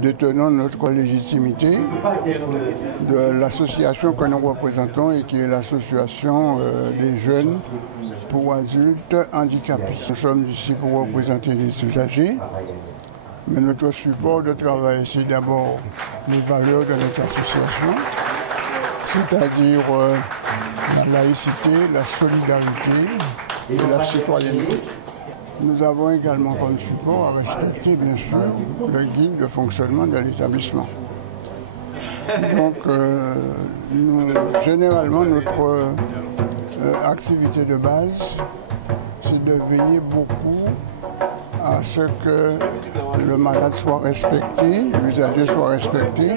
détenons notre légitimité de l'association que nous représentons et qui est l'association des jeunes pour adultes handicapés. Nous sommes ici pour représenter les usagers, mais notre support de travail, c'est d'abord les valeurs de notre association, c'est-à-dire la laïcité, la solidarité et la citoyenneté. Nous avons également comme support à respecter, bien sûr, le guide de fonctionnement de l'établissement. Donc, généralement, notre activité de base, c'est de veiller beaucoup à ce que le malade soit respecté, l'usager soit respecté,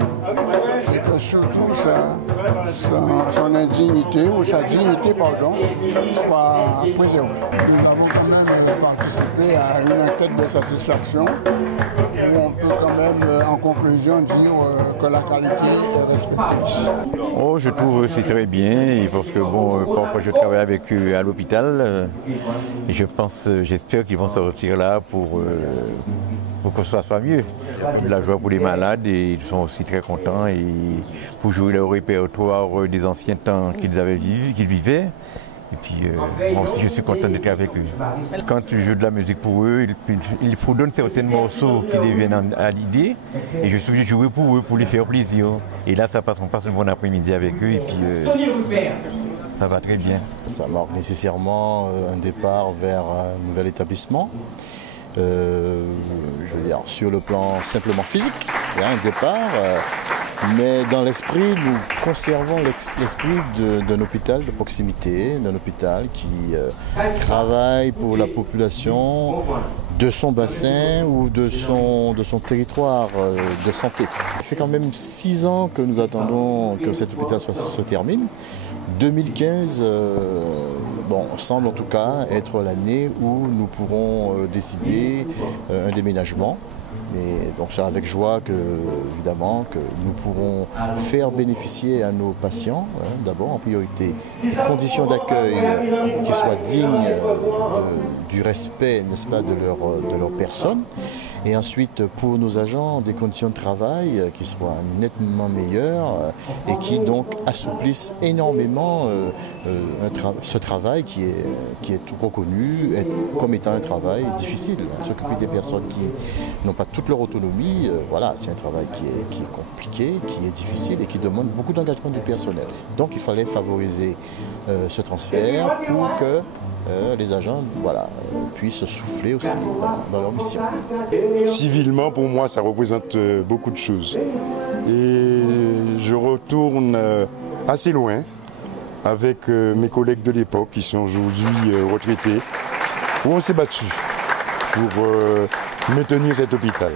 et que surtout son indignité ou sa dignité, pardon, soit préservée. Nous avons quand même participé à une enquête de satisfaction où on peut quand même, en conclusion, dire que la qualité est respectée ici. Oh, je trouve que c'est très bien, parce que bon, parfois je travaille avec eux à l'hôpital, et j'espère qu'ils vont sortir là pour que ça soit mieux. De la joie pour les malades, et ils sont aussi très contents et pour jouer leur répertoire des anciens temps qu'ils vivaient. Et puis moi aussi je suis content d'être avec eux. Quand je joue de la musique pour eux, il faut donner certains morceaux qui deviennent à l'idée, et je suis obligé de jouer pour eux pour les faire plaisir. Et là on passe un bon après-midi avec eux, et puis ça va très bien. Ça marque nécessairement un départ vers un nouvel établissement. Je veux dire, sur le plan simplement physique, il y a un départ, mais dans l'esprit, nous conservons l'esprit d'un hôpital de proximité, d'un hôpital qui travaille pour la population de son bassin ou de son territoire de santé. Ça fait quand même 6 ans que nous attendons que cet hôpital se termine. 2015 semble en tout cas être l'année où nous pourrons décider un déménagement. Et donc c'est avec joie évidemment que nous pourrons faire bénéficier à nos patients, d'abord en priorité, des conditions d'accueil qui soient dignes du respect, n'est-ce pas, de leur personne. Et ensuite, pour nos agents, des conditions de travail qui soient nettement meilleures et qui donc assouplissent énormément ce travail qui est reconnu comme étant un travail difficile. S'occuper des personnes qui n'ont pas toute leur autonomie, voilà, c'est un travail qui est compliqué, qui est difficile et qui demande beaucoup d'engagement du personnel. Donc il fallait favoriser ce transfert pour que les agents puissent souffler aussi dans leur mission. Civilement, pour moi, ça représente beaucoup de choses. Et je retourne assez loin avec mes collègues de l'époque qui sont aujourd'hui retraités, où on s'est battu pour maintenir cet hôpital.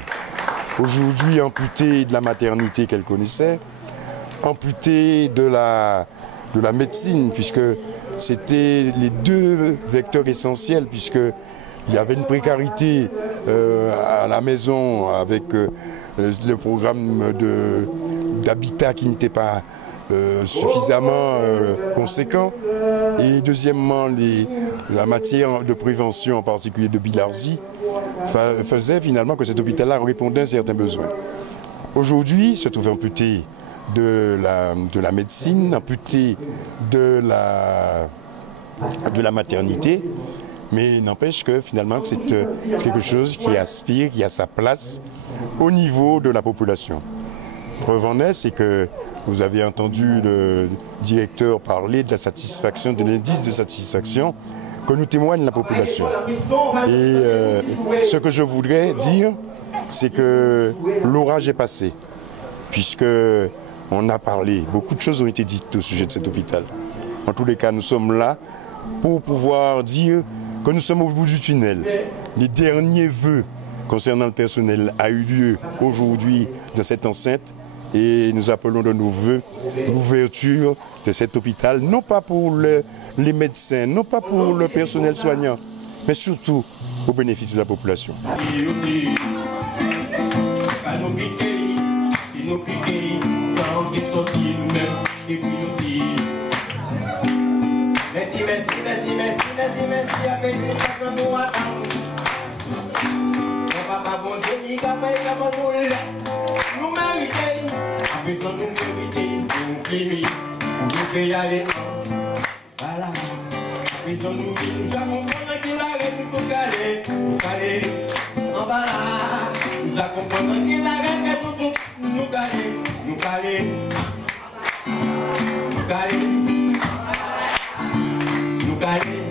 Aujourd'hui amputé de la maternité qu'elle connaissait, amputé de la médecine, puisque c'était les deux vecteurs essentiels, puisqu'il y avait une précarité à la maison avec le programme d'habitat qui n'était pas suffisamment conséquent. Et deuxièmement, la matière de prévention, en particulier de bilharzie, faisait finalement que cet hôpital-là répondait à un certain besoin. Aujourd'hui, se trouve amputé de la médecine, amputé de la maternité, mais n'empêche que finalement c'est quelque chose qui aspire, qui a sa place au niveau de la population. Preuve en est, c'est que vous avez entendu le directeur parler de la satisfaction, de l'indice de satisfaction que nous témoigne la population. Et ce que je voudrais dire, c'est que l'orage est passé, puisque on a parlé, beaucoup de choses ont été dites au sujet de cet hôpital. En tous les cas, nous sommes là pour pouvoir dire que nous sommes au bout du tunnel. Les derniers vœux concernant le personnel a eu lieu aujourd'hui dans cette enceinte et nous appelons de nos vœux l'ouverture de cet hôpital, non pas pour les médecins, non pas pour le personnel soignant, mais surtout au bénéfice de la population. Merci, avec nous, ça que nous attendons. Papa, bon Dieu, il va pas y avoir vérité, après son nous vérité, nous primer, nous fait y aller. Voilà, après son nous vie, nous avons compris qu'il arrête pour caler, nous caler, en bas là. Nous avons compris qu'il arrête pour tout, nous caler, nous caler, nous caler, nous caler.